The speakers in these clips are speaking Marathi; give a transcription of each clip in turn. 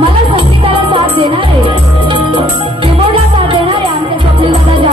मला संगीताला साथ देणारे, कीबोर्डला साथ देणारे आमचे स्वप्नील दादा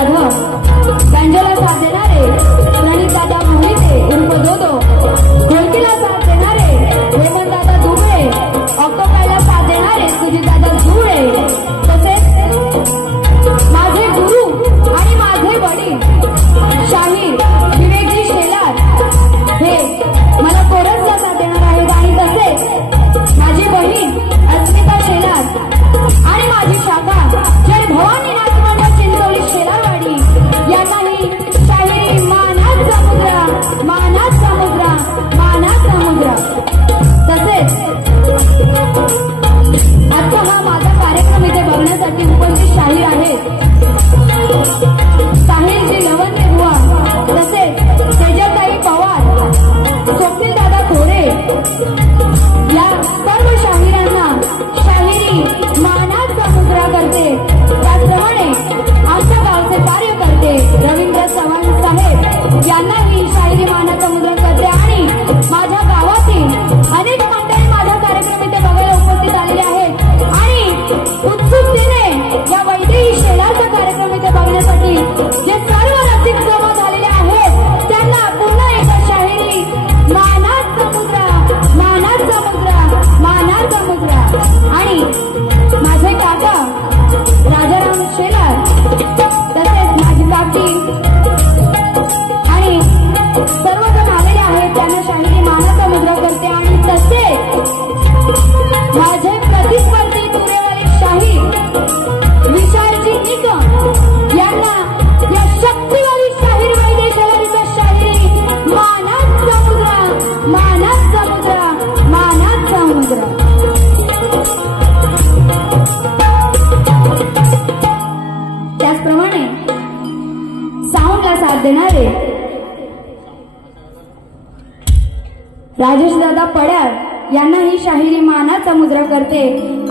राजेशदादा पड्याळ यांना ही शाहिरी मानाचा मुद्रा करते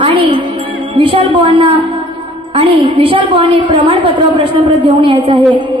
आणि विशाल बुवांनी प्रमाणपत्र प्रश्नपत्र घेऊन यायचं आहे।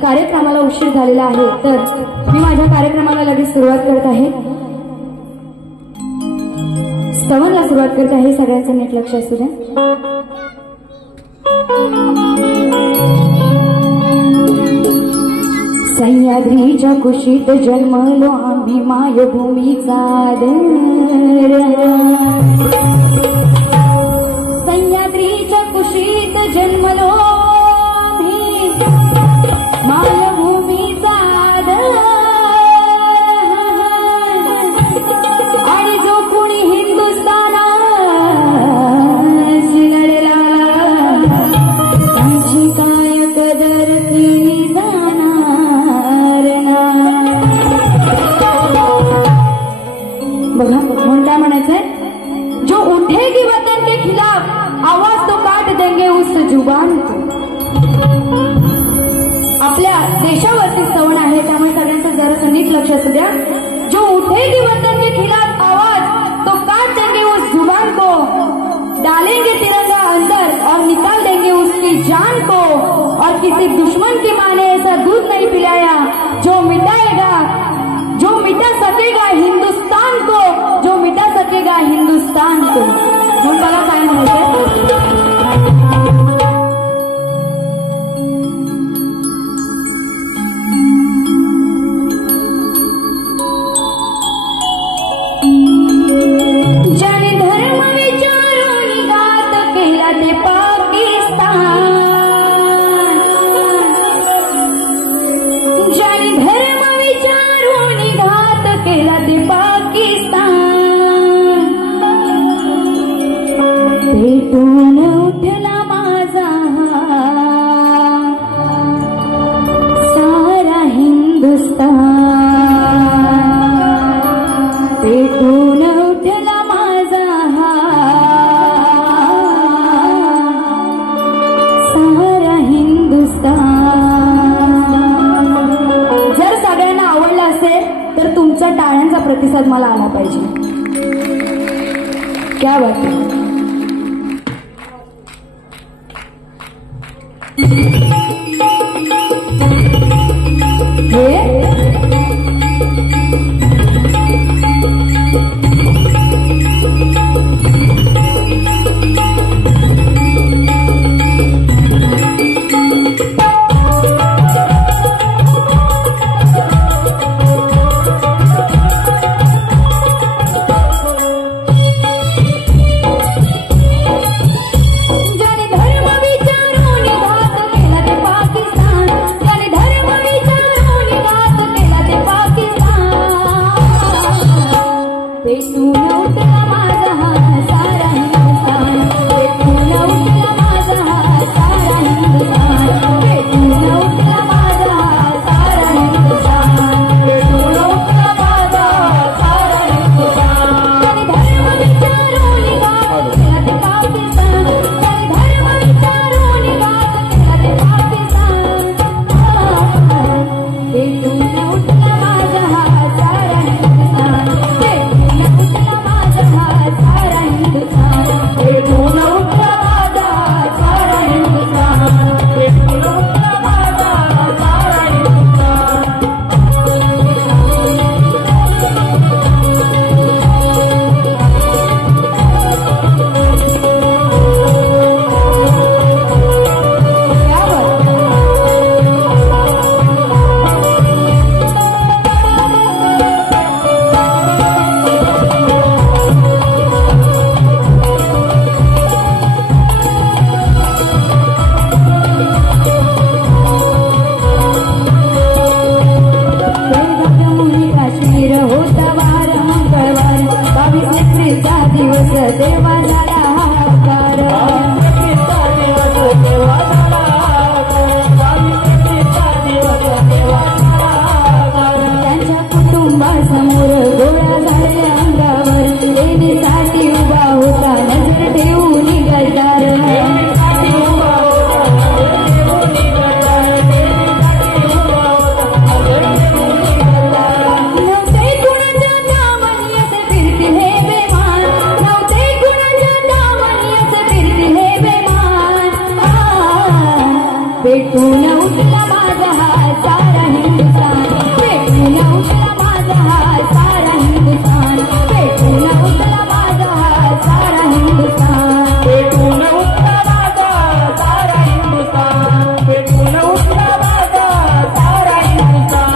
कार्यक्रमाला उशीर झालेला आहे तर मी माझ्या कार्यक्रमाला लगेच सुरुवात करत आहे। स्तवनला सुरुवात करत आहे। सगळ्यांचं नीट लक्ष असू द्या। सह्याद्रीच्या कुशीत जन्मलो आम्ही मायभूमीचा आदर। सह्याद्रीच्या कुशीत जन्मलो मायभूमीचा आदर आणि जो कुणी हिंदुस्थानात लढला त्यांची काय कदर केली जाणार ना। बघा म्हणून काय म्हणायचंय, जो उठेगी वतन के खिलाफ आवाज तो काट देंगे उस जुबान को। आपल्या देशावरती सण आहे त्यामुळे सगळ्यांचं जरा नीट लक्ष असू द्या। जो उठेगी वतन के खिलाफ आवाज तो काट देंगे उस जुबान को, डालेंगे तिरंगा अंदर और निकाल देंगे उसकी जान को। और किसी दुश्मन की माँ ने ऐसा दूध नहीं पिलाया जो मिटा सकेगा हिंदुस्तान को, जो मिटा सकेगा हिंदुस्तान को। म्हणून मला काय म्हणायचं, पेटून उठला माझा सारा हिंदुस्तान, पेटून उठला माझा सारा हिंदुस्तान। जर सगळ्यांना आवडला असेल तर तुमचा टाळ्यांचा प्रतिसाद मला आला पाहिजे। क्या बात है। भाऊबीजेचा दिवस देवा झाला हाकार, भाऊबीजेचा दिवस देवा झाला हाकार, भाऊबीजेचा दिवस देवा झाला हाकार. त्यांच्या कुटुंबासमोर गोळ्या झाल्या अंगावर, देवीसाठी उभा होता नजर ठेवून गद्दार, देवीसाठी उभा होता नजर ठेवून गद्दार, देवीसाठी उभा होता नजर ठेवून गद्दार. नव्हते कुणाच्या दामनी असे फिरतील हे बेमान, नव्हते कुणाच्या दामनी असे फिरतील हे बेमान. पेटून उठला माझा हा सारा हिंदुस्थान, पेटून उठला माझा हा सारा हिंदुस्थान, पेटून उठला माझा हा सारा हिंदुस्थान, पेटून उठला माझा सारा हिंदुस्थान, पेटून उठला माझा सारा हिंदुस्थान.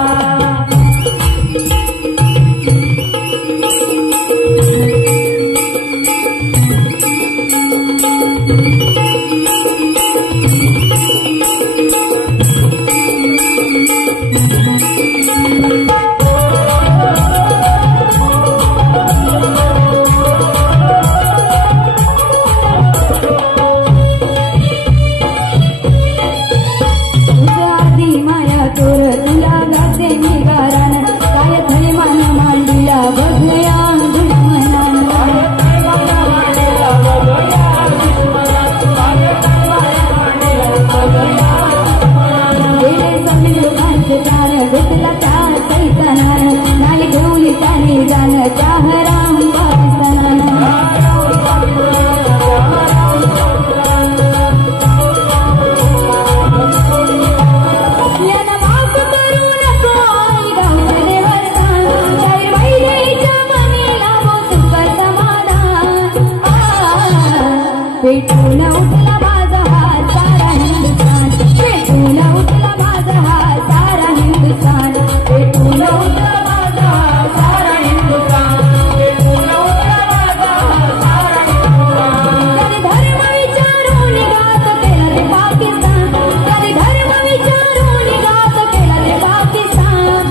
पेटून उठला माझा हा सारा हिंदुस्थान, पेटून उठला माझा हा सारा हिंदुस्थान, पेटून उठला माझा हा सारा हिंदुस्थान, पेटून उठला माझा हा सारा हिंदुस्थान. कधी धर्म विचारून घात केला रे पाकिस्तान, कधी धर्म विचारून घात केला रे पाकिस्तान.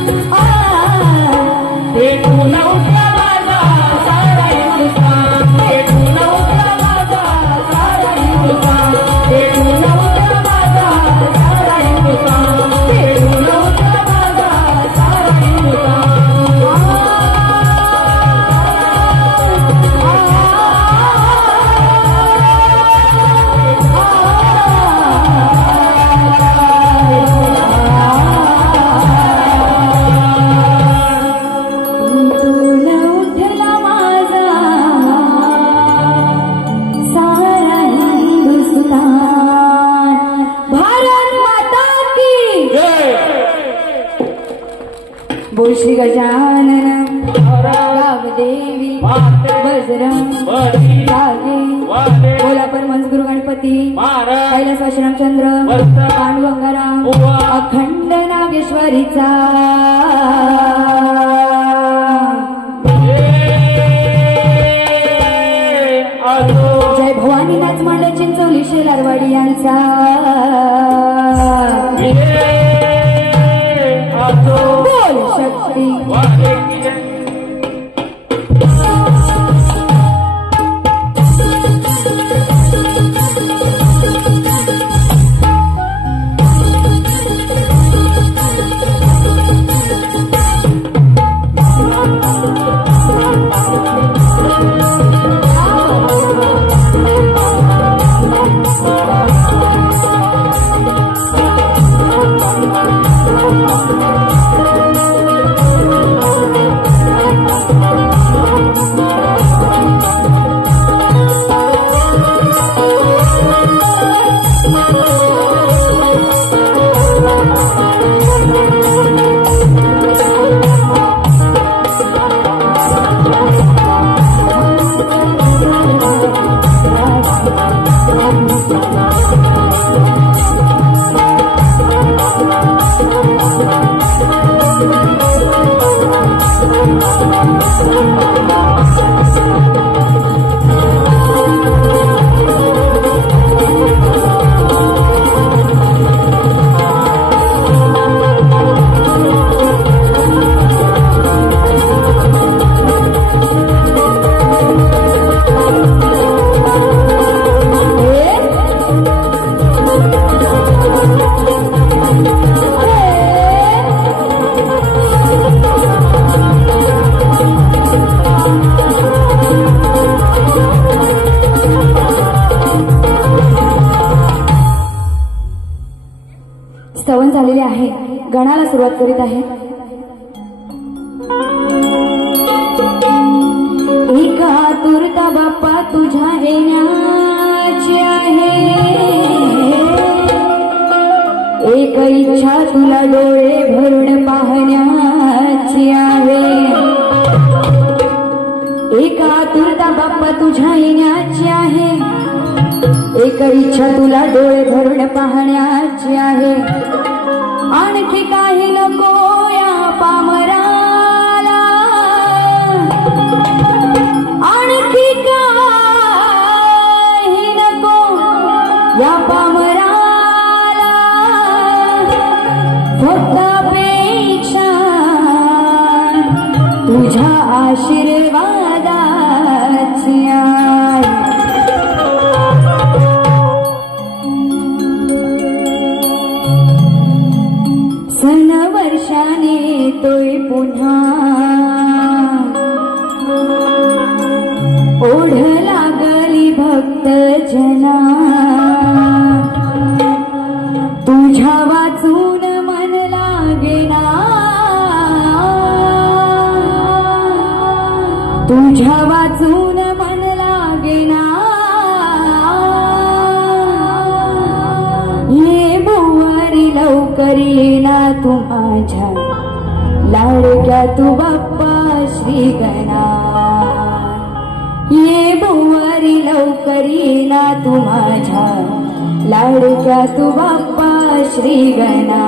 पेटून उठला माझा हा सारा हिंदुस्थान, पेटून उठला माझा सारा हिंदुस्थान, पेटून उठला माझा सारा हिंदुस्थान, पेटून उठला माझा सारा हिंदुस्थान. बोल श्री गजानन वामदेवी बजरंग जागे, बोला परमहंस गुरु गणपती कैलास रामचंद्र पांडू गंगाराम अखंड नागेश्वरीचा. जय भवानी नाच मांडव चिंचवली शेलारवाडी यांचा. बोल शक्ती सुरुवात करीत आहे। एक आतुरता बाप्पा तुझ्या येण्याची आहे, एक इच्छा तुला डोळे भरून पाहण्याची आहे। एक आतुरता बाप्पा तुझ्या येण्याची आहे, एक इच्छा तुला डोळे भरून पाहण्याची आहे। आणखी काही नको या पामराला, आणखी काही नको या पामराला, फक्त अपेक्षा तुझ्या आशीर्वादाची आहे। सन वर्षाने येतोय पुन्हा, ओढ लागली भक्त जना, तुझ्या वाचून मन लागेना, तुझ्या वाचून मन लागेना। ये बुवारी लवकर येना तू माझ्या लाडक्या तू बाप्पा श्री गणनाथ। ये बुवारी लवकर येना तू माझ्या लाडक्या तू बाप्पा श्री गणनाथ।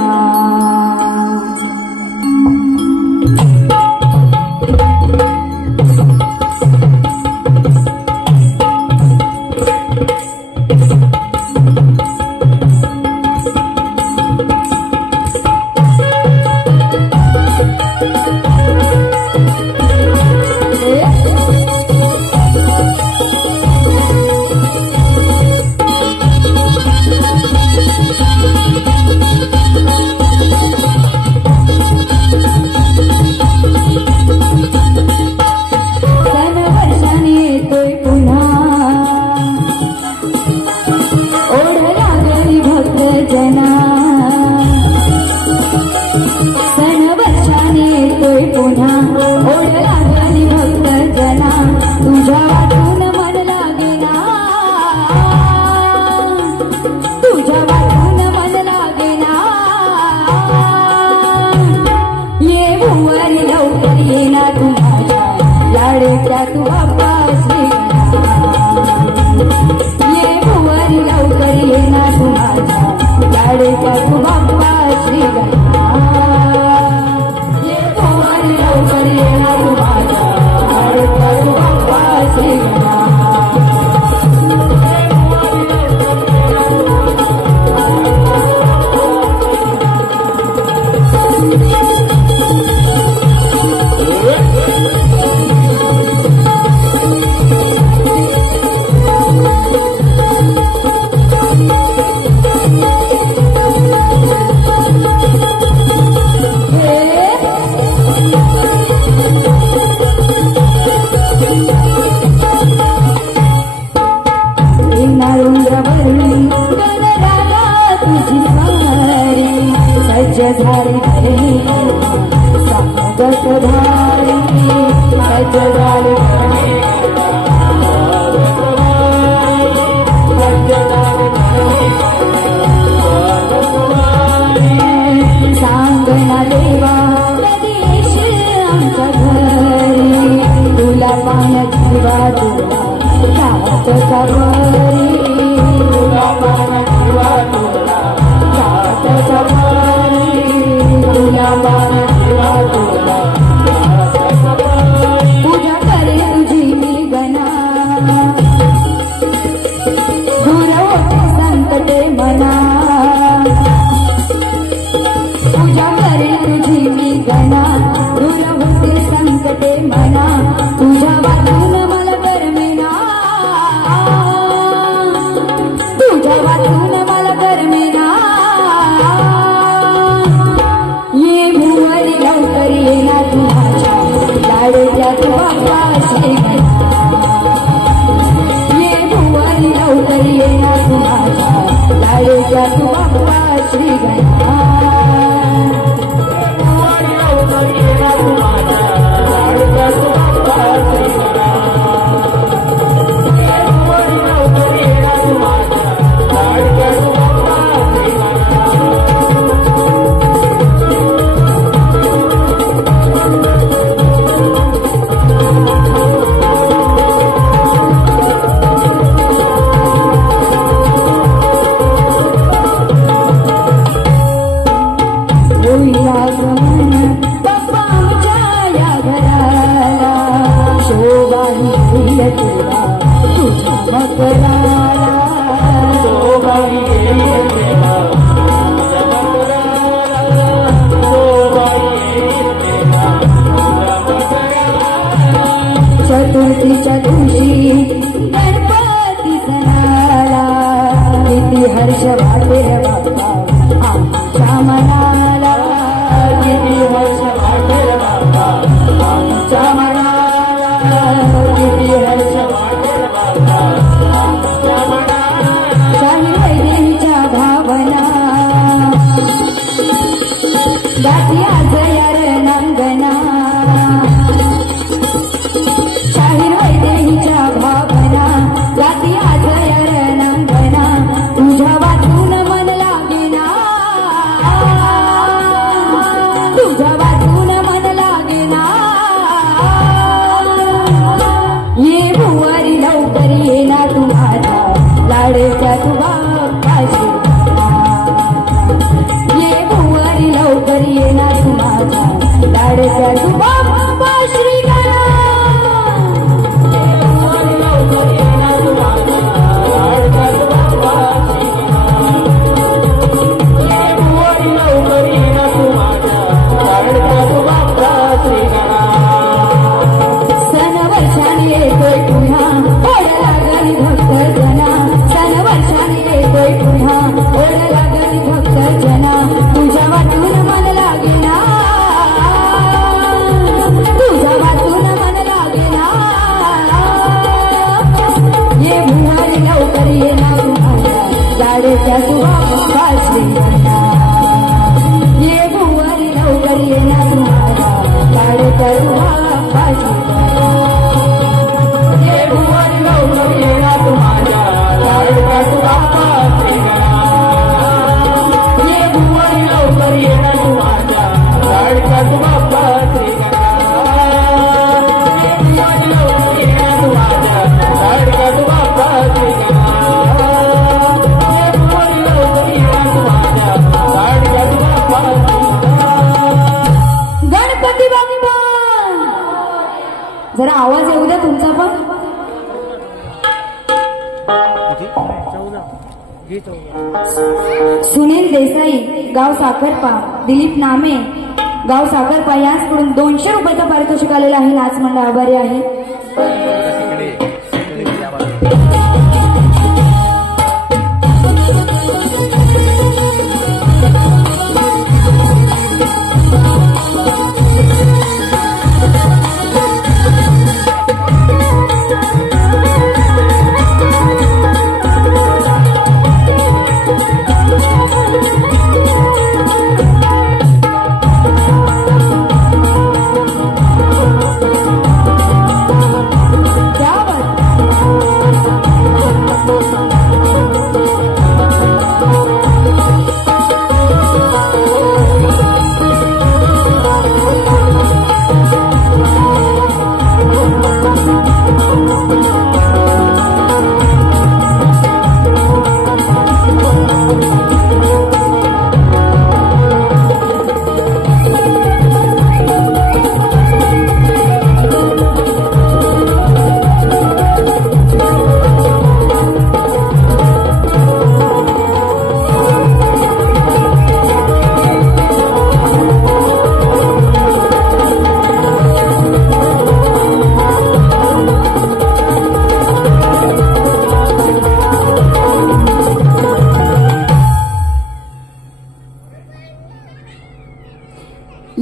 लाडक्या तू बाप्पा श्री गणनाथ। केला तुझ्या मकराला शोभाई येईल तेव्हा तुझ्या मकराला शोभाई येईल तेव्हा तुझ्या मकराला चतुर्थीच्या दिवशी गणपती सणाला किती हर्ष वाटेल बाप्पा आमच्या मनाला किती वर्ष वाटेल बाबा आमच्या मनाला किती हर्ष वाटेल बाबा आमच्या मनाला स्वामी वैदेहीच्या भावना गाठी आज यार नांगणा शाहीर वैदेहीच्या भावना गाठी आज यार नांगणा तुझ्या वाचून मन लागेना तुझ्या वाचून मन लागेना ये भुवारी लवकर ये ना तुम्हाला लाडक्या तुझा काशी ये भुवारी लवकर ये ना तुम्हाला लाडक्या तुझा श्री सन वर्षाने येतोय पुन्हा ओढ लागली भक्त जना सन वर्षाने येतोय पुन्हा ओढ लागली भक्त जना तुझ्या वाचून मन लागेना तुझ्या वाचून मन लागेना ये भुवारी लवकर ये ना तुम्हाला लाडक्या तुझा श्रीगणा ये भुवारी लवकर ये ना तुम्हाला लाडक्या तुझा श्रीगणा ये भुवन लवकर येणार तुम्हाला लाडका तुझा श्रीगणा ये भुवन लवकर येणार तुम्हाला लाडका तुझा श्रीगणा ये भुवन लवकर येणार तुम्हाला लाडका तुझा श्रीगणा ये भुवन लवकर येणार तुम्हाला लाडका तुझा श्रीगणा गणपती बाप्पा जरा आवाज येऊ द्या तुमचा पण सुनील देसाई गाव साखरपा दिलीप नामे गाव साखरपा याचकडून 200 रुपयाचं पारितोषिक आलेलं आहे नाच मंडळ आभारी आहे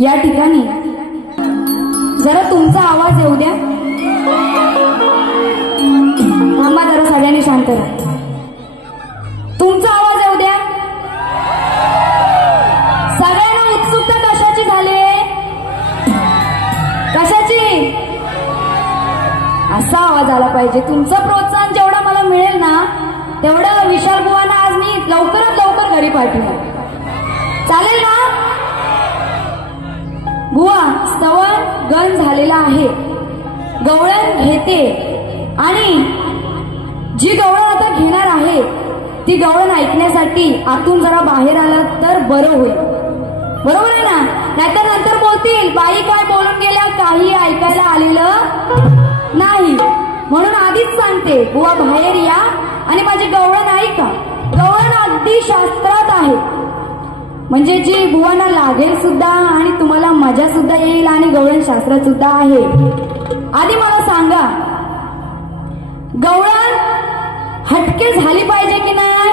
या ठिकाणी जरा तुमचा आवाज येऊ द्या थांबा जरा सगळ्यांनी शांत राहा तुमचा आवाज येऊ द्या सगळ्यांना उत्सुकता कशाची झाली कशाची असा आवाज आला पाहिजे तुमचं प्रोत्साहन जेवढं मला मिळेल ना तेवढं विशाल बुवांना आज मी लवकरात लवकर घरी पाठवणार चालेल ना बुवा स्तवन गण झालेला आहे गवळण घेते आणि जी गवळण आता घेणार आहे ती गवळण ऐकण्यासाठी आतून जरा बाहेर आला तर बरं होईल बरोबर आहे ना नाहीतर नंतर बोलतील बाई काय बोलून गेल्या काही ऐकायला आलेलं नाही म्हणून आधीच सांगते, बुवा बाहेर या आणि माझी गवळण ऐका. गवळण अगदी शास्त्रात आहे, म्हणजे जी बुवांना लागेल सुद्धा आणि तुम्हाला मजा सुद्धा येईल आणि गवळण शास्त्रात सुद्धा आहे. आधी मला सांगा, गवळण हटके झाली पाहिजे की नाही?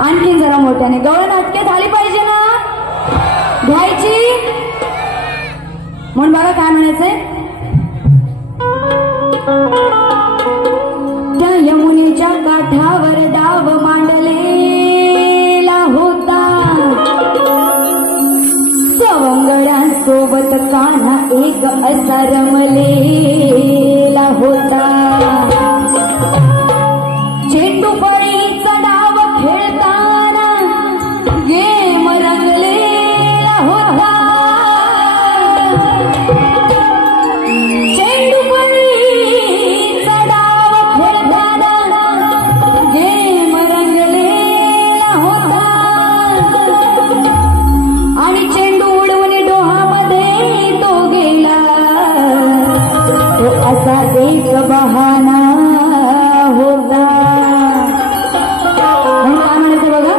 आणखीन जरा मोठ्याने, गवळण हटके झाली पाहिजे ना? घ्यायची. म्हणून बघा काय म्हणायचंय, त्या यमुनेच्या काठावर डाव मांडलेला होता, सवंगड्यांसोबत कान्हा एक असा रमलेला होता. चेंडू फळीचा डाव खेळताना गेम रंगलेला होता. चेंडू फळीचा डाव खेळताना गेम रंगलेला होता. आणि चेंडू उडवून डोहामध्ये तो गेला, तो असा एक बहाना होता. म्हणून काय म्हणायचं बघा,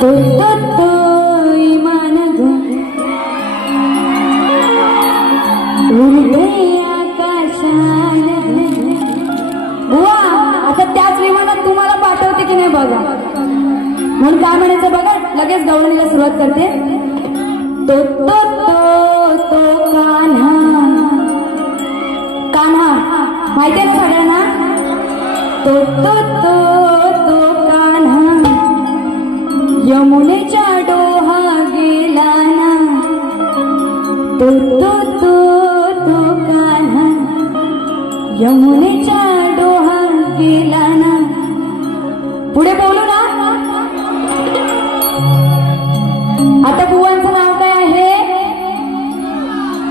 तो तो तो इमान घेऊन उडते आकाशात. बुवा आता त्याच विमानात तुम्हाला पाठवते की नाही बघा. म्हणून काय म्हणायचं बघा, लगेच गवळणीला सुरुवात करते. तो तो तो तो कान्हा. कान्हा माहिती आहे सगळ्यांना? तो तो तो तो कान्हा यमुनेच्या डोहा गेला ना. तो तो तो तो कान्हा यमुनेच्या डोहा गेला ना. पुढे बोलू ना. आता बुवांचं नाव काय आहे?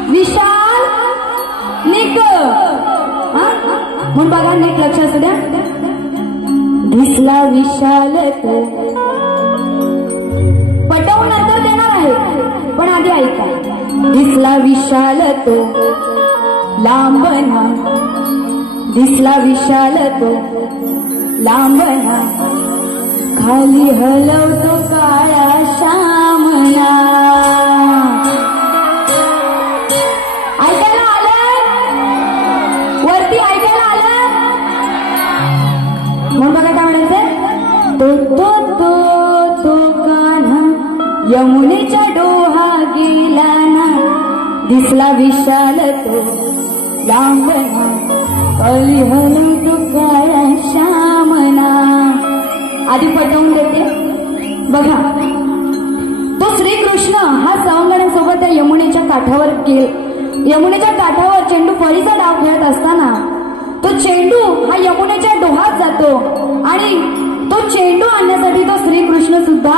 विशाल निक. म्हणून बघा नीट लक्ष असू द्या. दिसला विशाल तो, पटवून नंतर देणार आहे पण आधी ऐका. दिसला विशाल तो लांबना, दिसला विशाल तो लांबना, खाली हलवतो काळा श्यामना. ऐकायला आलं? वरती ऐकायला आलं? म्हणून बघा काय म्हणायचं, तो तो तो तो कान्हा यमुनेच्या डोहा गेला ना. दिसला विशाल तो लांबना, खाली हलवतो काळा श्यामना. आधी पटवून देते बघा. तो श्रीकृष्ण हा सवंगड्यांसोबत त्या यमुनेच्या काठावर यमुनेच्या काठावर चेंडू फळीचा डाव खेळत असताना तो चेंडू हा यमुनेच्या डोहात जातो आणि तो चेंडू आणण्यासाठी तो श्रीकृष्ण सुद्धा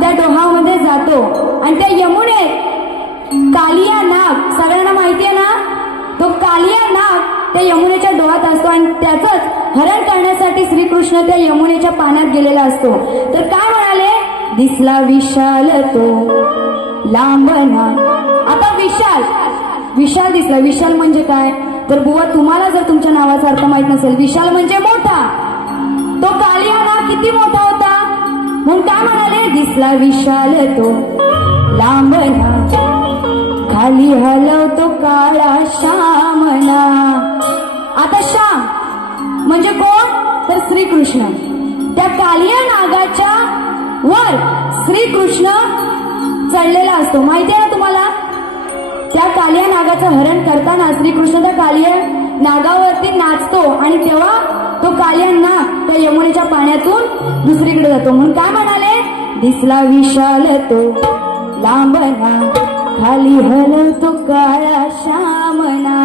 त्या डोहामध्ये जातो. आणि त्या यमुनेत कालिया नाग, सगळ्यांना माहिती आहे ना, तो कालिया नाग त्या यमुनेच्या डोहात असतो आणि त्याचंच हरण करण्यासाठी श्रीकृष्ण त्या यमुनेच्या पाण्यात गेलेला असतो. तर काय म्हणाले, दिसला विशाल तो लांबना. आता विशाल विशाल दिसला. विशाल म्हणजे काय, तर बुवा तुम्हाला जर तुमच्या नावाचा अर्थ माहित नसेल, विशाल म्हणजे मोठा. तो कालिया नाग किती मोठा होता, म्हणून काय म्हणाले, दिसला विशाल तो लांबना, खाली हलवतो काळा श्यामना. आता श्याम म्हणजे कोण, तर श्रीकृष्ण. त्या कालिया नागाच्या वर श्रीकृष्ण चढलेला असतो, माहिती आहे ना तुम्हाला. त्या कालिया नागाचं हरण करताना श्रीकृष्ण त्या कालिया नागावरती नाचतो आणि तेव्हा तो कालिया नाग त्या यमुनेच्या पाण्यातून दुसरीकडे जातो. म्हणून काय म्हणाले, दिसला विशाल तो लांबना, खाली हलवतो काळा श्यामना.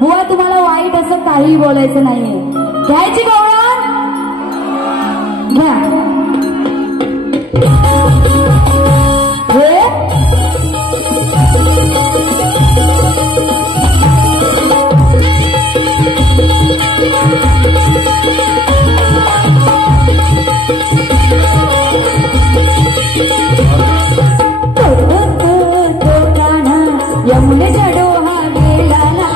बुवा तुम्हाला वाईट असं काही बोलायचं नाहीये. घ्यायची गवळण घ्या. यमुनेच्या डोहा गेला ना.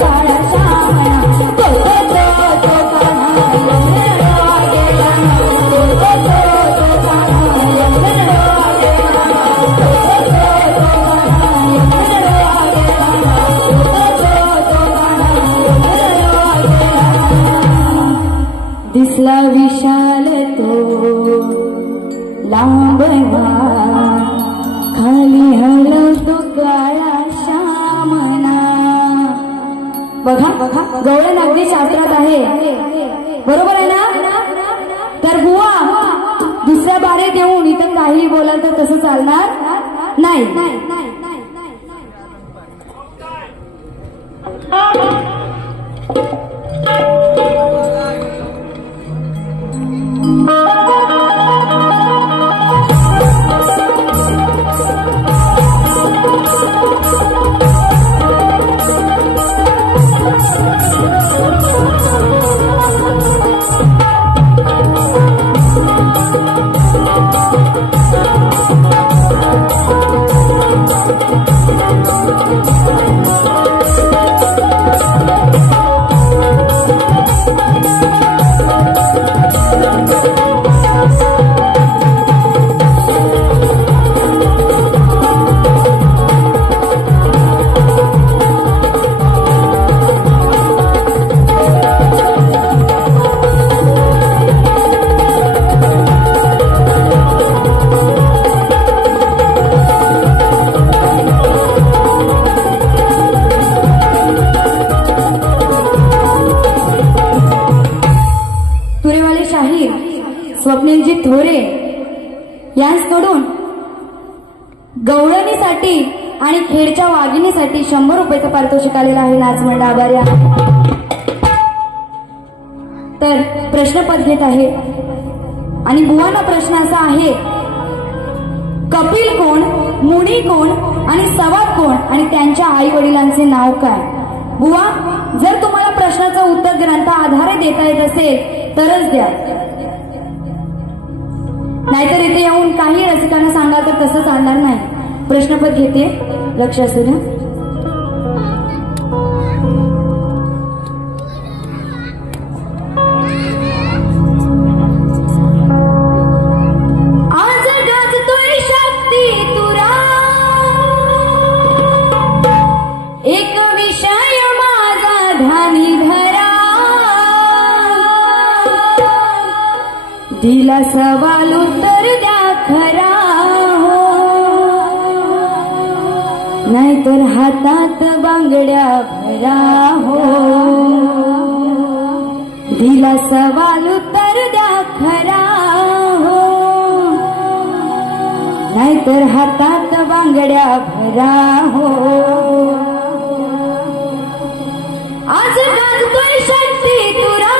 काळा श्यामणा तो कान्हा यमुनेला गेला तो कान्हा यमुनेला गेला दिसला विशाल तो लांबना खाली हलवतो काळा श्यामना. बघा गवळण अगदी शास्त्रात आहे, बरोबर आहे ना? तर बुवा दुसऱ्या बारेत येऊन इथं काही बोलाल तर तसं चालणार नाही. स्वप्नीलजी थोरे यांच्याकडून गवळणीसाठी आणि खेडच्या वाघिणीसाठी 100 रुपयाचं पारितोषिक आलेलं आहे. नाचमंडळ आभारी आहे. तर प्रश्नपद घेत आहे आणि बुवांना प्रश्न असा आहे, कपिल कोण, मुनी कोण आणि सवाद कोण आणि त्यांच्या आई वडिलांचे नाव काय? बुवा जर तुम्हाला प्रश्नाचं उत्तर ग्रंथ आधारे देता येत असेल तरच द्या, नाहीतर इथे येऊन काही रसिकांना सांगा तर तसं चालणार नाही. प्रश्नपद घेते, लक्ष असू द्या. आज गाजतोय शक्ती तुरा एक विषय माझा ध्यानी धरा, दिला सवाल उत्तर द्या खरा हो, नाहीतर हातात बांगड्या भरा हो. दिला सवाल उत्तर द्या खरा हो, नाहीतर हातात बांगड्या भरा हो. आज गाजतोय शक्ती तुरा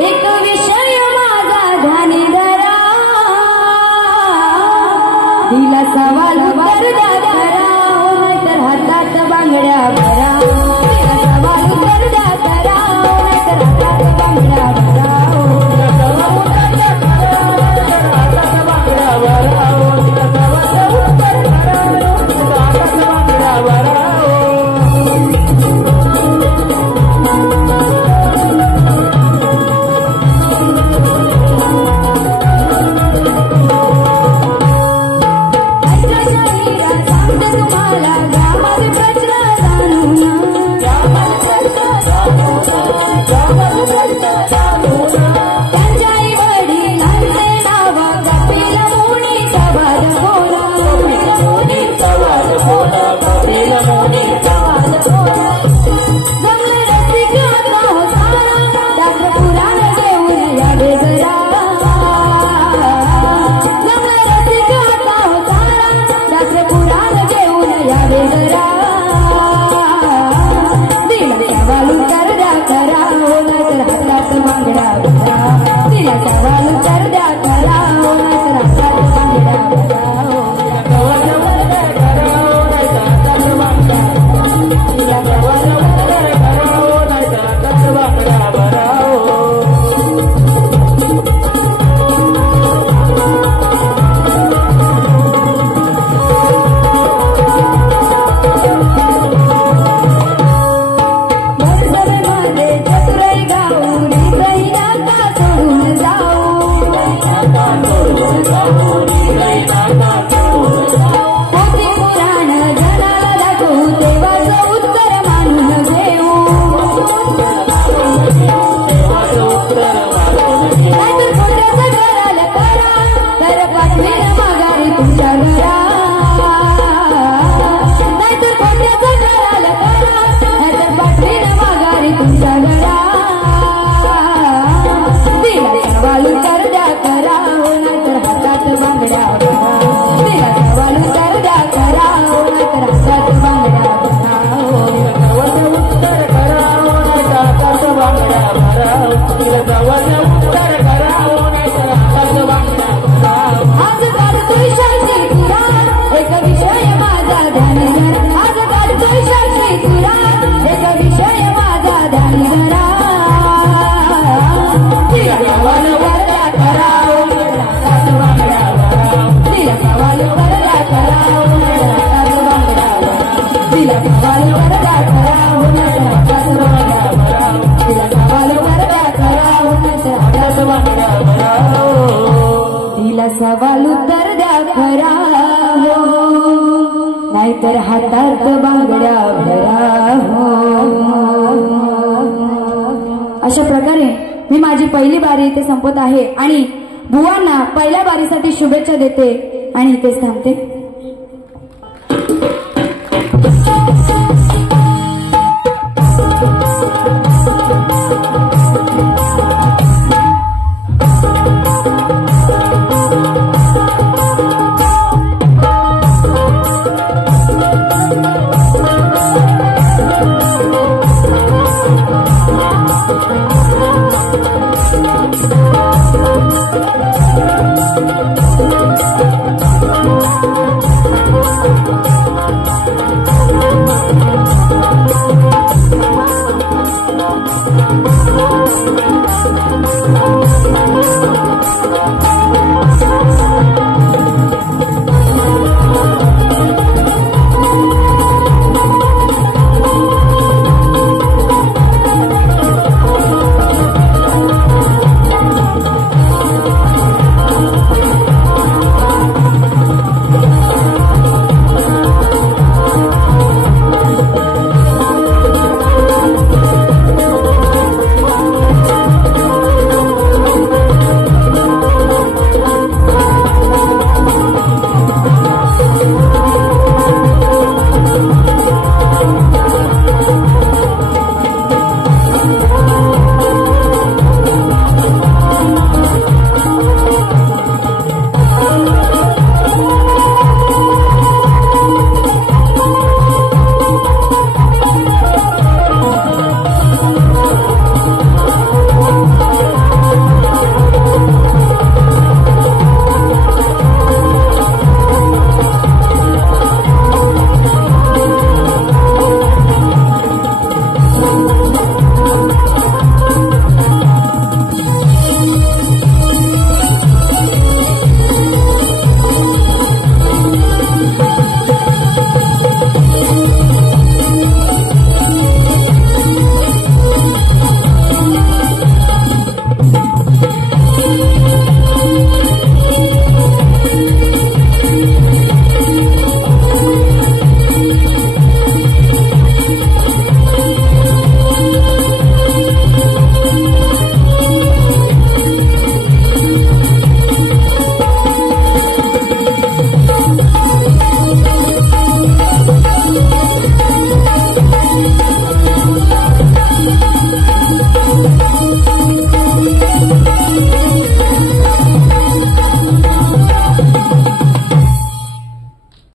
एक विषय माझा ध्यानी धरा, दिला सवाल उत्तर द्या खरा हो, नाहीतर हातात बांगड्या भरा. दिला सवाल उत्तर द्या खरा हो, नाहीतर हातात बांगड्या भरा हो. तुम्हाला ग्रामात प्रश्न जाणून नाता तोडून जाऊ निघाई नाता तोडून जाऊ पोथी पुराण जनाला दाखवू देवाचं उत्तर मानून घेऊ देवाचं उत्तर मानून घेऊ नाहीतर खोट्याचं करायला करा तर पाठवेल माघारी तुमच्या घरा नाहीतर खोट्याचं करायला करा नाहीतर पाठवेल माघारी तुमच्या घरा तिला सवाल उत्तर द्या करा नाहीतर हातात बांगड्या भरा तिला सवाल उत्तर द्या करा नाहीतर हातात बांगड्या आज काढतोय शास्त्री तुरा एक विषय माझा ध्यान धरा आज काढतोय शास्त्री तुरा एक विषय माझा ध्यान धरा तिला सवाल वरद्या करा हातात बांगड्या भरा तिला सवाल वरद्या करा हातात बांगड्या भरा तिला सवाल वरद्या करा हातात बांगड्या भरा तिला सवाल वरद्या करा हातात बांगड्या भरा तिला सवाल उत्तर द्या खरा हो नाहीतर हातात बांगड्या भरा हो अशा प्रकारे मी माझी पहिली बारी इथे संपत आहे आणि बुवांना पहिल्या बारीसाठी शुभेच्छा देते आणि इथेच थांबते.